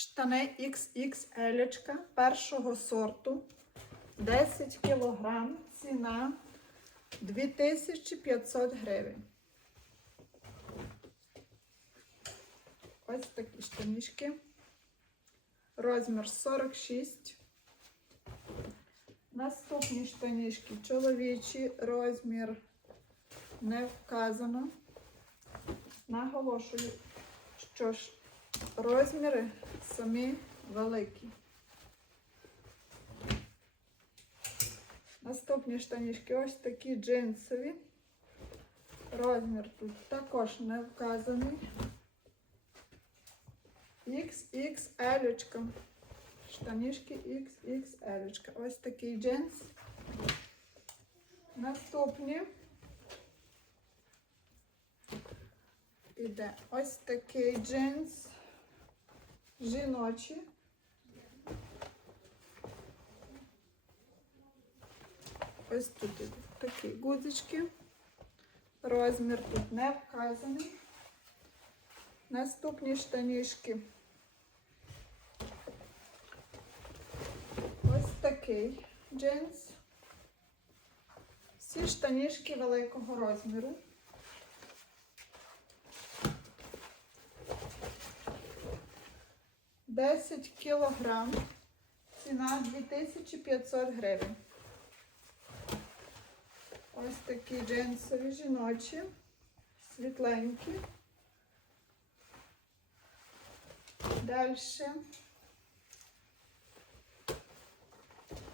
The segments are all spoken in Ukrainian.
Штани XXL першого сорту. 10 кг. Ціна 2500 гривень. Ось такі штанішки. Розмір 46. Наступні штанішки чоловічі, розмір не вказано. Наголошую, що ж розміри самі великі. Наступні штанішки ось такі джинсові. Розмір тут також не вказаний. XXL. Штанішки XXL. Ось такий джинс. Наступні. Іде ось такий джинс. Жіночий. Ось тут такі гудзички. Розмір тут не вказаний. Наступні штанішки. Ось такий джинс. Всі штанішки великого розміру. Десять кілограм. Ціна 2500 гривень. Ось такі джинсові жіночі, світленькі. Далі.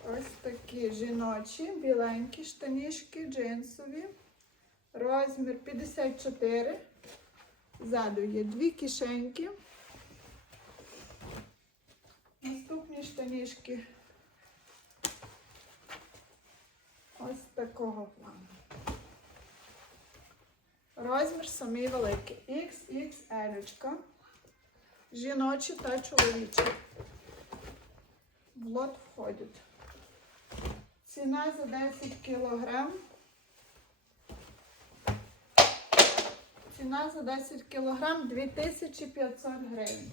Ось такі жіночі, біленькі штанішки, джинсові. Розмір 54. Ззаду є дві кишеньки. Наступні штанішки ось такого плану. Розмір самий великий. XXL. Жіночі та чоловічі. В лот входять. Ціна за 10 кілограм. Ціна за 10 кілограм 2500 гривень.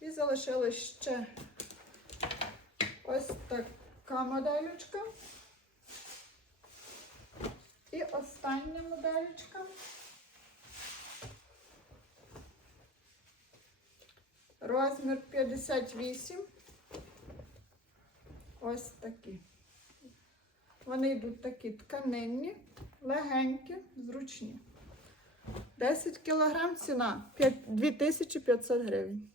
І залишилась ще ось така модельочка. І остання модельочка. Розмір 58. Ось такі. Вони йдуть такі тканинні, легенькі, зручні. 10 кг ціна 2500 гривень.